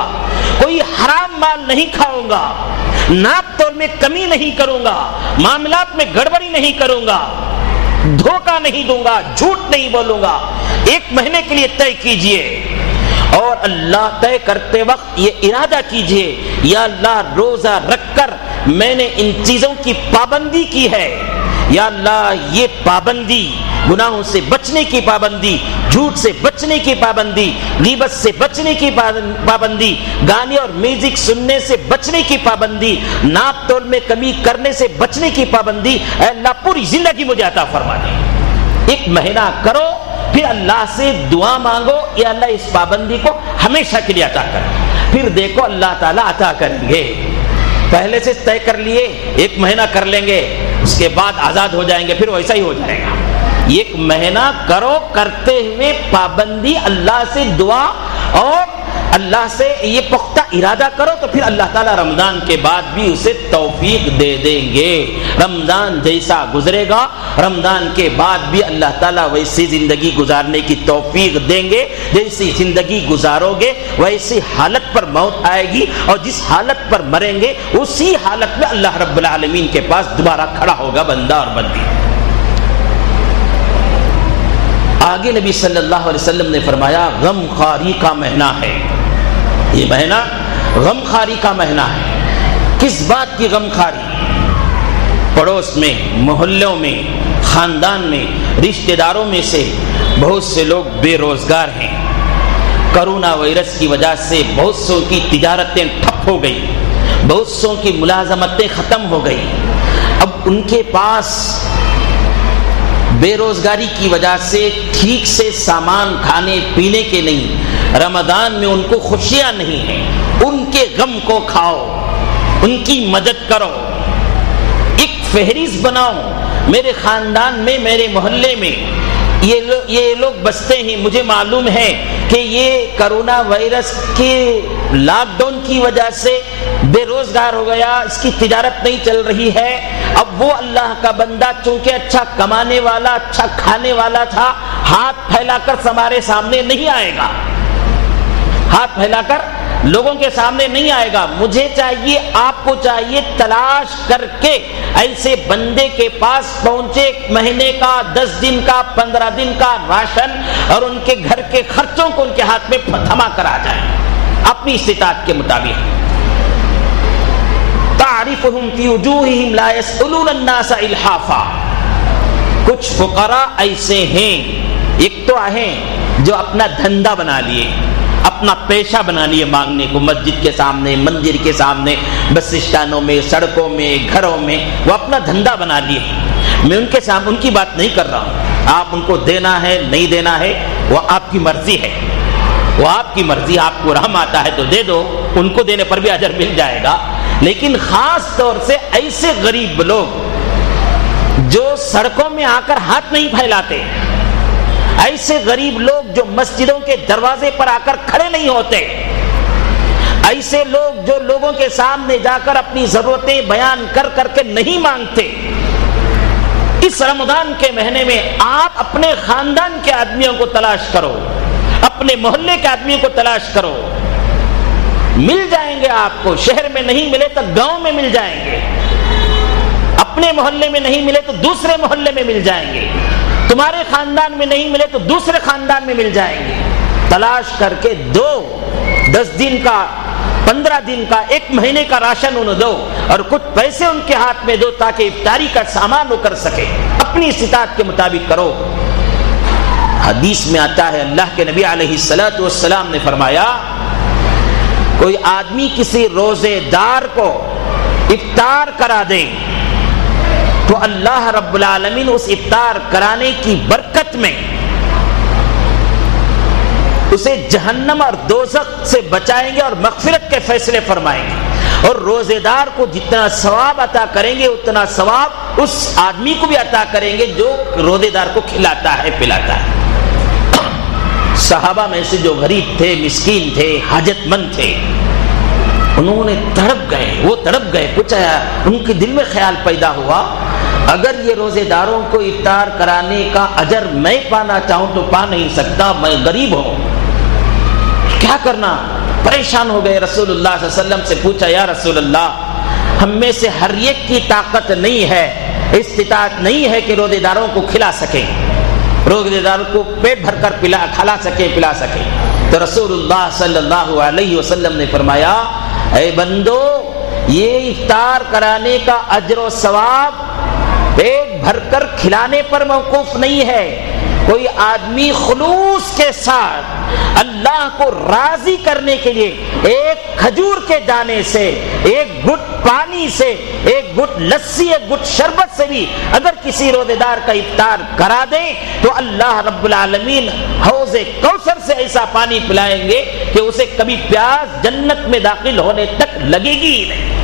کوئی حرام مال نہیں کھاؤں گا, ناپ تول میں کمی نہیں کروں گا, معاملات میں گڑبڑی نہیں کروں گا, دھوکہ نہیں دوں گا, جھوٹ نہیں بولوں گا. ایک مہینے کے لیے طے کیجئے, اور اللہ طے کرتے وقت یہ ارادہ کیجئے, یا اللہ روزہ رکھ کر میں نے ان چیزوں کی پابندی کی ہے, یا اللہ یہ پابندی, گناہوں سے بچنے کی پابندی, جھوٹ سے بچنے کی پابندی, غیبت سے بچنے کی پابندی, گانے اور میوزک سننے سے بچنے کی پابندی, ناپ تول میں کمی کرنے سے بچنے کی پابندی, اے اللہ پوری زندگی مجھے عطا فرما دے. ایک مہینہ کرو, پھر اللہ سے دعا مانگو یا اللہ اس پابندی کو ہمیشہ کے لیے عطا کر، پھر دیکھو اللہ تعالیٰ عطا کریں گے۔ پہلے سے طے کر لیے 1 مہینہ کر لیں گے، اس کے بعد آزاد ہو جائیں گے، پھر ویسا ہی ہو جائے گا۔ 1 مہینہ کرو، کرتے ہوئے پابندی، اللہ سے دعا اور اللہ سے یہ پختہ ارادہ کرو، تو پھر اللہ تعالیٰ رمضان کے بعد بھی اسے توفیق دے دیں گے۔ رمضان جیسا گزرے گا، رمضان کے بعد بھی اللہ تعالیٰ ویسی زندگی گزارنے کی توفیق دیں گے۔ جیسی زندگی گزارو گے ویسی حالت پر موت آئے گی، اور جس حالت پر مریں گے اسی حالت میں اللہ رب العالمین کے پاس دوبارہ کھڑا ہوگا بندہ اور بندی۔ آگے نبی صلی اللہ علیہ وسلم نے فرمایا غم خواری کا مہینہ ہے، یہ مہینہ غم خواری کا مہینہ ہے۔ کس بات کی غم خواری؟ پڑوس میں، محلوں میں، خاندان میں، رشتہ داروں میں سے بہت سے لوگ بے روزگار ہیں۔ کرونا وائرس کی وجہ سے بہت سو کی تجارتیں ٹھپ ہو گئی، بہت سو کی ملازمتیں ختم ہو گئی۔ اب ان کے پاس بے روزگاری کی وجہ سے ٹھیک سے سامان کھانے پینے کے نہیں، رمضان میں ان کو خوشیاں نہیں ہیں، ان کے غم کو کھاؤ، ان کی مدد کرو۔ ایک فہرست بناؤ، میرے خاندان میں، میرے محلے میں یہ لوگ بستے ہیں، مجھے معلوم ہے کہ یہ کرونا وائرس کے لاک ڈاؤن کی وجہ سے بے روزگار ہو گیا، اس کی تجارت نہیں چل رہی ہے۔ اب وہ اللہ کا بندہ چونکہ اچھا کمانے والا، اچھا کھانے والا تھا، ہاتھ پھیلا کر ہمارے سامنے نہیں آئے گا، ہاتھ پھیلا کر لوگوں کے سامنے نہیں آئے گا۔ مجھے چاہیے، آپ کو چاہیے، تلاش کر کے ایسے بندے کے پاس پہنچے، 1 مہینے کا، 10 دن کا، 15 دن کا راشن اور ان کے گھر کے خرچوں کو ان کے ہاتھ میں تھما کر آ جائے اپنی استطاعت کے مطابق۔ تعرفهم في وجوههم لا يسألون الناس الحافا۔ کچھ فقراء ایسے ہیں، ایک تو ہیں جو اپنا دھندا بنا لیے، اپنا پیشہ بنا لیے مانگنے کو، مسجد کے سامنے، مندر کے سامنے، بس اسٹانوں میں، سڑکوں میں، گھروں میں، وہ اپنا دھندا بنا لیے۔ میں ان کے سامنے ان کی بات نہیں کر رہا ہوں، آپ ان کو دینا ہے نہیں دینا ہے وہ آپ کی مرضی ہے، وہ آپ کی مرضی، آپ کو رحم آتا ہے تو دے دو، ان کو دینے پر بھی اجر مل جائے گا۔ لیکن خاص طور سے ایسے غریب لوگ جو سڑکوں میں آ کر ہاتھ نہیں پھیلاتے، ایسے غریب لوگ جو مسجدوں کے دروازے پر آ کر کھڑے نہیں ہوتے، ایسے لوگ جو لوگوں کے سامنے جا کر اپنی ضرورتیں بیان کر کر کے نہیں مانگتے، اس رمضان کے مہینے میں آپ اپنے خاندان کے آدمیوں کو تلاش کرو، اپنے محلے کے آدمیوں کو تلاش کرو، مل جائیں گے آپ کو۔ شہر میں نہیں ملے تو گاؤں میں مل جائیں گے، اپنے محلے میں نہیں ملے تو دوسرے محلے میں مل جائیں گے، تمہارے خاندان میں نہیں ملے تو دوسرے خاندان میں مل جائیں گے۔ تلاش کر کے دو، 10 دن کا، 15 دن کا، 1 مہینے کا راشن انہیں دو اور کچھ پیسے ان کے ہاتھ میں دو تاکہ افطاری کا سامان وہ کر سکے، اپنی استطاعت کے مطابق کرو۔ حدیث میں آتا ہے اللہ کے نبی علیہ الصلوۃ والسلام نے فرمایا کوئی آدمی کسی روزے دار کو افطار کرا دے تو اللہ رب العالمین اس افطار کرانے کی برکت میں اسے جہنم اور دوزخ سے بچائیں گے اور مغفرت کے فیصلے فرمائیں گے، اور روزے دار کو جتنا ثواب عطا کریں گے اتنا ثواب اس آدمی کو بھی عطا کریں گے جو روزے دار کو کھلاتا ہے، پلاتا ہے۔ صحابہ میں سے جو غریب تھے، مسکین تھے، حاجت مند تھے، انہوں نے تڑپ گئے، پوچھا، ان کے دل میں خیال پیدا ہوا اگر یہ روزے داروں کو افطار کرانے کا اجر میں پانا چاہوں تو پا نہیں سکتا، میں غریب ہوں، کیا کرنا؟ پریشان ہو گئے، رسول اللہ صلی اللہ علیہ وسلم سے پوچھا، یا رسول اللہ، ہم میں سے ہر ایک کی طاقت نہیں ہے، استطاعت نہیں ہے کہ روزے داروں کو کھلا سکے، روزے دار کو پیٹ بھر کر کھلا سکے۔ تو رسول اللہ صلی اللہ علیہ وسلم نے فرمایا، اے بندو، یہ افطار کرانے کا اجر و ثواب پیٹ بھر کر کھلانے پر موقوف نہیں ہے، کوئی آدمی خلوص کے ساتھ اللہ کو راضی کرنے کے لیے ایک کھجور کے دانے سے، ایک گھٹ پانی سے، ایک گھٹ لسی، ایک گھٹ شربت سے بھی اگر کسی روزے دار کا افطار کرا دیں تو اللہ رب العالمین حوض کوثر سے ایسا پانی پلائیں گے کہ اسے کبھی پیاس جنت میں داخل ہونے تک لگے گی ہی نہیں۔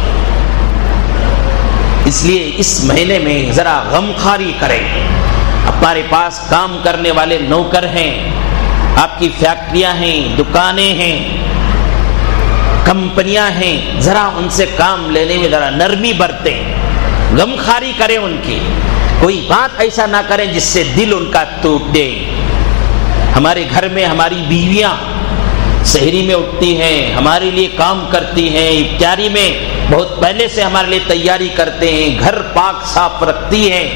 اس لیے اس مہینے میں ذرا غمخواری کریں۔ ہمارے پاس کام کرنے والے نوکر ہیں، آپ کی فیکٹریاں ہیں، دکانیں ہیں، کمپنیاں ہیں، ذرا ان سے کام لینے میں ذرا نرمی برتیں، غمخواری کریں ان کی، کوئی بات ایسا نہ کریں جس سے دل ان کا ٹوٹ دے۔ ہمارے گھر میں ہماری بیویاں سحری میں اٹھتی ہیں، ہمارے لیے کام کرتی ہیں، افطاری میں بہت پہلے سے ہمارے لیے تیاری کرتے ہیں، گھر پاک صاف رکھتی ہیں،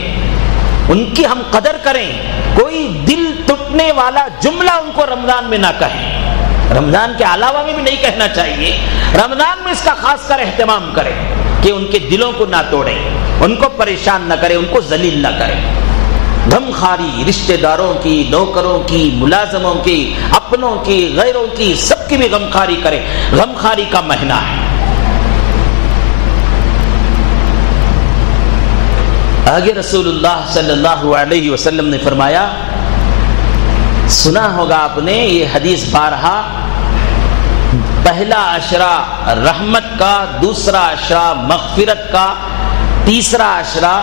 ان کی ہم قدر کریں۔ کوئی دل ٹوٹنے والا جملہ ان کو رمضان میں نہ کہیں، رمضان کے علاوہ میں بھی نہیں کہنا چاہیے، رمضان میں اس کا خاص کر اہتمام کریں کہ ان کے دلوں کو نہ توڑیں، ان کو پریشان نہ کریں، ان کو ذلیل نہ کریں۔ غمخواری رشتہ داروں کی، نوکروں کی، ملازموں کی، اپنوں کی، غیروں کی، سب کی بھی غمخواری کریں۔ غمخواری کا مہینہ ہے۔ آگے رسول اللہ صلی اللہ علیہ وسلم نے فرمایا، سنا ہوگا آپ نے یہ حدیث بارہا، پہلا عشرہ رحمت کا، دوسرا عشرہ مغفرت کا، تیسرا عشرہ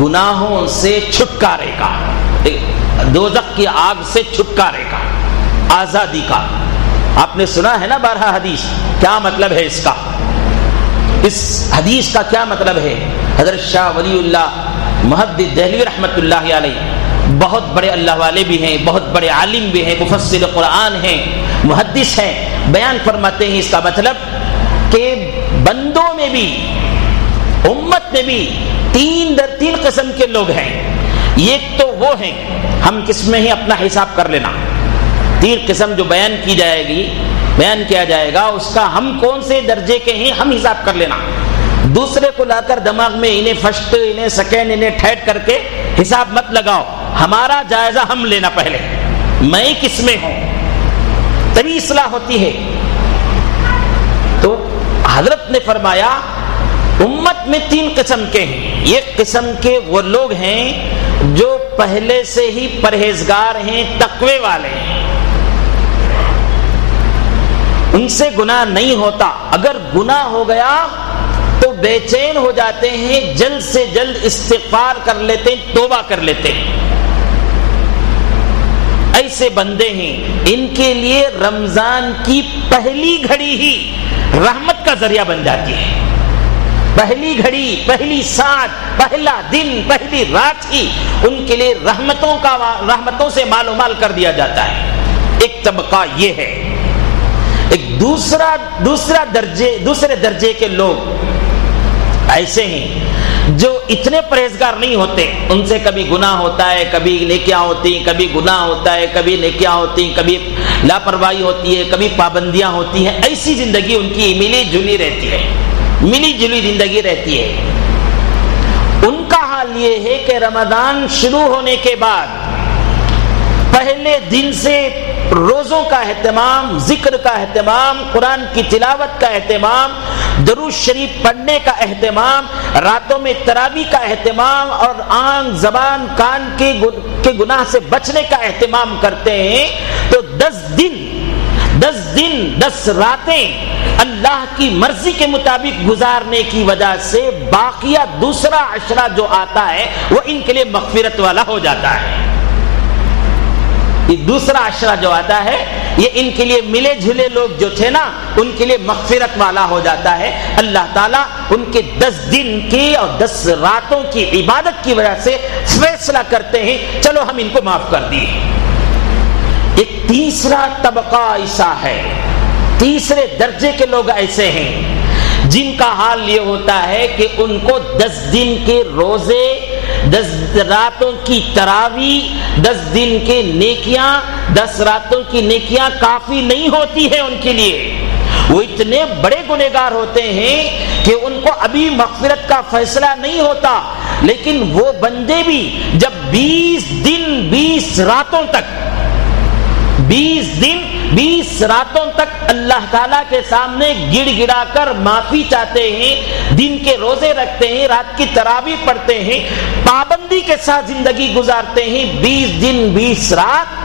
گناہوں سے چھٹکارے کا، دوزخ کی آگ سے چھٹکارے کا، آزادی کا۔ آپ نے سنا ہے نا بارہا حدیث، کیا مطلب ہے اس کا؟ اس حدیث کا کیا مطلب ہے؟ حضرت شاہ ولی اللہ محدث دہلوی رحمت اللہ علیہ بہت بڑے اللہ والے بھی ہیں، بہت بڑے عالم بھی ہیں، مفسر قرآن ہیں، محدث ہیں، بیان فرماتے ہیں اس کا مطلب کہ بندوں میں بھی، امت میں بھی تین قسم کے لوگ ہیں۔ ایک تو وہ ہیں، ہم کس میں ہی اپنا حساب کر لینا، تین قسم جو بیان کیا جائے گا اس کا ہم کون سے درجے کے ہیں ہم حساب کر لینا، دوسرے کو لا کر دماغ میں انہیں فرسٹ، انہیں سیکنڈ، انہیں تھرڈ کر کے حساب مت لگاؤ، ہمارا جائزہ ہم لینا پہلے، میں کس میں ہوں، تبھی اصلاح ہوتی ہے۔ تو حضرت نے فرمایا امت میں تین قسم کے ہیں۔ ایک قسم کے وہ لوگ ہیں جو پہلے سے ہی پرہیزگار ہیں، تقوی والے ہیں، ان سے گناہ نہیں ہوتا، اگر گناہ ہو گیا تو بے چین ہو جاتے ہیں، جلد سے جلد استغفار کر لیتے ہیں، توبہ کر لیتے ہیں۔ ایسے بندے ہیں، ان کے لیے رمضان کی پہلی گھڑی ہی رحمت کا ذریعہ بن جاتی ہے۔ پہلی گھڑی، پہلی ساعت، پہلا دن، پہلی رات ہی ان کے لیے رحمتوں سے مال و مال کر دیا جاتا ہے۔ ایک طبقہ یہ ہے۔ ایک دوسرے درجے کے لوگ ایسے ہیں جو اتنے پرہیزگار نہیں ہوتے، ان سے کبھی گناہ ہوتا ہے، کبھی نیکیاں ہوتی ہیں، کبھی گناہ ہوتا ہے، کبھی نیکیاں ہوتی ہیں، کبھی لاپرواہی ہوتی ہے، کبھی پابندیاں ہوتی ہیں، ایسی زندگی ان کی ملی جلی رہتی ہے، ملی جلی زندگی رہتی ہے۔ ان کا حال یہ ہے کہ رمضان شروع ہونے کے بعد پہلے دن سے روزوں کا اہتمام، ذکر کا اہتمام، قرآن کی تلاوت کا اہتمام، درود شریف پڑھنے کا اہتمام، راتوں میں تراویح کا اہتمام اور آنکھ، زبان، کان کے گناہ سے بچنے کا اہتمام کرتے ہیں، تو 10 راتیں اللہ کی مرضی کے مطابق گزارنے کی وجہ سے باقیہ دوسرا عشرہ جو آتا ہے وہ ان کے لیے مغفرت والا ہو جاتا ہے۔ یہ دوسرا عشرہ جو آتا ہے یہ ان کے لیے ملے جھلے لوگ جو تھے نا ان کے لیے مغفرت والا ہو جاتا ہے۔ اللہ تعالیٰ ان کے 10 دن کی اور 10 راتوں کی عبادت کی وجہ سے فیصلہ کرتے ہیں چلو ہم ان کو معاف کر دیے۔ ایک تیسرا طبقہ ایسا ہے، تیسرے درجے کے لوگ ایسے ہیں جن کا حال یہ ہوتا ہے کہ ان کو 10 دن کے روزے، 10 راتوں کی تراویح، 10 دن کے نیکیاں، 10 راتوں کی نیکیاں کافی نہیں ہوتی ہے ان کے لیے۔ وہ اتنے بڑے گنہگار ہوتے ہیں کہ ان کو ابھی مغفرت کا فیصلہ نہیں ہوتا، لیکن وہ بندے بھی جب 20 دن 20 راتوں تک 20 راتوں تک اللہ تعالیٰ کے سامنے گڑ گڑا کر معافی چاہتے ہیں، دن کے روزے رکھتے ہیں، رات کی تراویح پڑھتے ہیں، پابندی کے ساتھ زندگی گزارتے ہیں 20 دن 20 رات،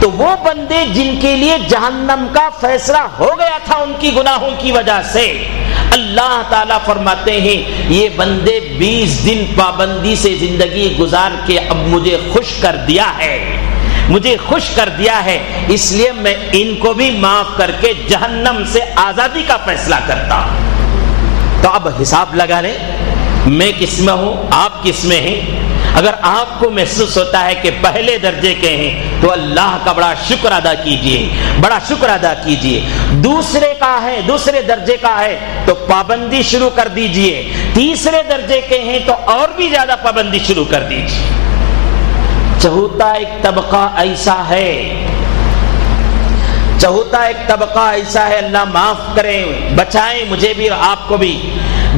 تو وہ بندے جن کے لیے جہنم کا فیصلہ ہو گیا تھا ان کی گناہوں کی وجہ سے، اللہ تعالیٰ فرماتے ہیں یہ بندے 20 دن پابندی سے زندگی گزار کے اب مجھے خوش کر دیا ہے، مجھے خوش کر دیا ہے، اس لیے میں ان کو بھی معاف کر کے جہنم سے آزادی کا فیصلہ کرتا ہوں۔ تو اب حساب لگا لیں، میں کس میں ہوں، آپ کس میں ہیں۔ اگر آپ کو محسوس ہوتا ہے کہ پہلے درجے کے ہیں تو اللہ کا بڑا شکر ادا کیجئے، بڑا شکر ادا کیجئے۔ دوسرے کا ہے، دوسرے درجے کا ہے تو پابندی شروع کر دیجئے۔ تیسرے درجے کے ہیں تو اور بھی زیادہ پابندی شروع کر دیجئے۔ چوتھا ایک طبقہ ایسا ہے، چوتھا ایک طبقہ ایسا ہے، اللہ معاف کریں، بچائیں مجھے بھی اور آپ کو بھی،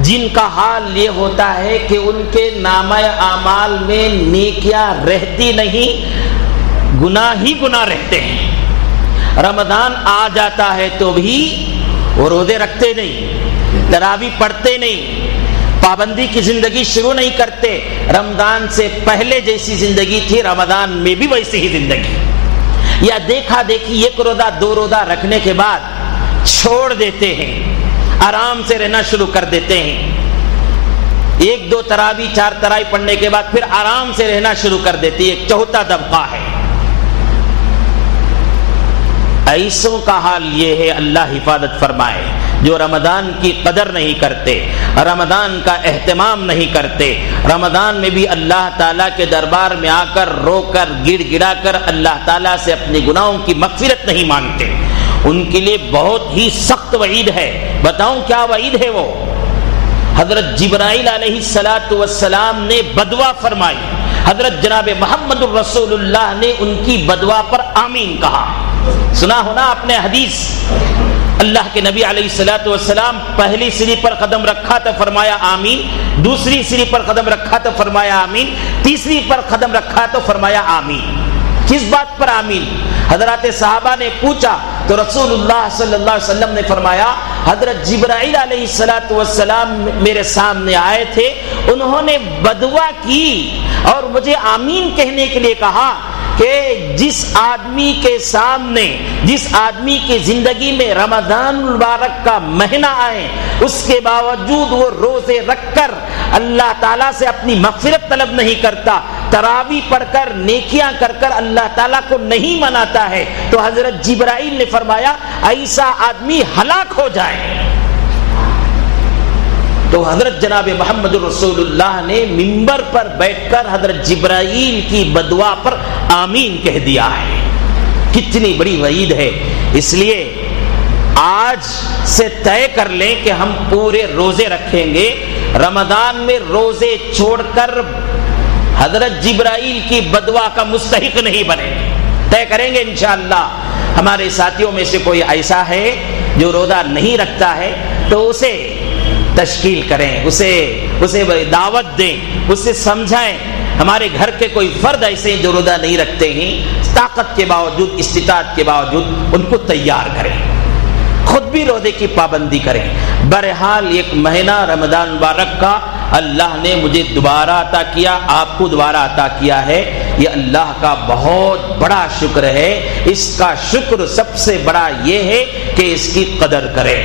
جن کا حال یہ ہوتا ہے کہ ان کے نامہ اعمال میں نیکیاں رہتی نہیں، گناہ ہی گناہ رہتے ہیں۔ رمضان آ جاتا ہے تو بھی وہ روزے رکھتے نہیں، تراویح پڑھتے نہیں، پابندی کی زندگی شروع نہیں کرتے، رمضان سے پہلے جیسی زندگی تھی رمضان میں بھی ویسی ہی زندگی، یا دیکھا دیکھی ایک روزہ 2 روزہ رکھنے کے بعد چھوڑ دیتے ہیں، آرام سے رہنا شروع کر دیتے ہیں، 1-2 تراویح 4 تراویح پڑھنے کے بعد پھر آرام سے رہنا شروع کر دیتے ہیں۔ ایک چوتھا طبقہ ہے، ایسوں کا حال یہ ہے، اللہ حفاظت فرمائے، جو رمضان کی قدر نہیں کرتے، رمضان کا اہتمام نہیں کرتے، رمضان میں بھی اللہ تعالیٰ کے دربار میں آ کر رو کر گڑ گڑا کر اللہ تعالیٰ سے اپنے گناہوں کی مغفرت نہیں مانگتے، ان کے لیے بہت ہی سخت وعید ہے۔ بتاؤں کیا وعید ہے وہ؟ حضرت جبرائیل علیہ السلام نے بدعا فرمائی، حضرت جناب محمد الرسول اللہ نے ان کی بدعا پر آمین کہا۔ سنا ہونا آپ نے حدیث، اللہ کے نبی علیہ السلام پہلی سیڑھی پر قدم رکھا تو فرمایا آمین، دوسری سیڑھی پر قدم رکھا تو فرمایا آمین، تیسری پر قدم رکھا تو فرمایا آمین۔ کس بات پر آمین؟ حضرات صحابہ نے پوچھا تو رسول اللہ صلی اللہ علیہ وسلم نے فرمایا حضرت جبرائیل علیہ السلام میرے سامنے آئے تھے، انہوں نے بدعا کی اور مجھے آمین کہنے کے لیے کہا کہ جس آدمی کے سامنے، جس آدمی کی زندگی میں رمضان المبارک کا مہینہ آئے، اس کے باوجود وہ روزے رکھ کر اللہ تعالیٰ سے اپنی مغفرت طلب نہیں کرتا، تراویح پڑھ کر نیکیاں کر کر اللہ تعالیٰ کو نہیں مناتا ہے، تو حضرت جبرائیل نے فرمایا ایسا آدمی ہلاک ہو جائے۔ تو حضرت جناب محمد رسول اللہ نے منبر پر بیٹھ کر حضرت جبرائیل کی بدعا پر آمین کہہ دیا ہے۔ کتنی بڑی وعید ہے، اس لیے آج سے طے کر لیں کہ ہم پورے روزے رکھیں گے، رمضان میں روزے چھوڑ کر حضرت جبرائیل کی بدعا کا مستحق نہیں بنے، طے کریں گے انشاءاللہ۔ ہمارے ساتھیوں میں سے کوئی ایسا ہے جو روزہ نہیں رکھتا ہے تو اسے تشکیل کریں، اسے دعوت دیں، اسے سمجھائیں۔ ہمارے گھر کے کوئی فرد ایسے جو روزہ نہیں رکھتے ہیں، طاقت کے باوجود، استطاعت کے باوجود ان کو تیار کریں، خود بھی روزے کی پابندی کریں۔ بہرحال ایک مہینہ رمضان مبارک کا اللہ نے مجھے دوبارہ عطا کیا، آپ کو دوبارہ عطا کیا ہے، یہ اللہ کا بہت بڑا شکر ہے۔ اس کا شکر سب سے بڑا یہ ہے کہ اس کی قدر کریں،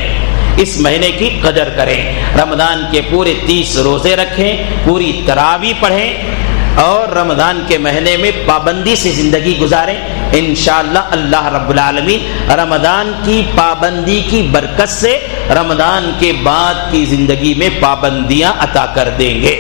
اس مہینے کی قدر کریں، رمضان کے پورے 30 روزے رکھیں، پوری تراویح پڑھیں اور رمضان کے مہینے میں پابندی سے زندگی گزاریں۔ انشاءاللہ اللہ رب العالمین رمضان کی پابندی کی برکت سے رمضان کے بعد کی زندگی میں پابندیاں عطا کر دیں گے۔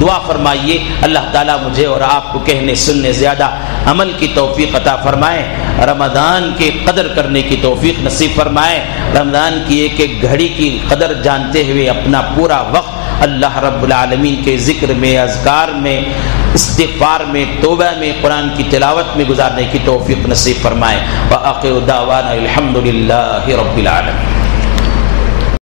دعا فرمائیے اللہ تعالیٰ مجھے اور آپ کو کہنے سننے زیادہ عمل کی توفیق عطا فرمائے، رمضان کی قدر کرنے کی توفیق نصیب فرمائے، رمضان کی ایک ایک گھڑی کی قدر جانتے ہوئے اپنا پورا وقت اللہ رب العالمین کے ذکر میں، اذکار میں، استغفار میں، توبہ میں، قرآن کی تلاوت میں گزارنے کی توفیق نصیب فرمائے۔ وآخر دعوانا الحمد للہ رب العالمین۔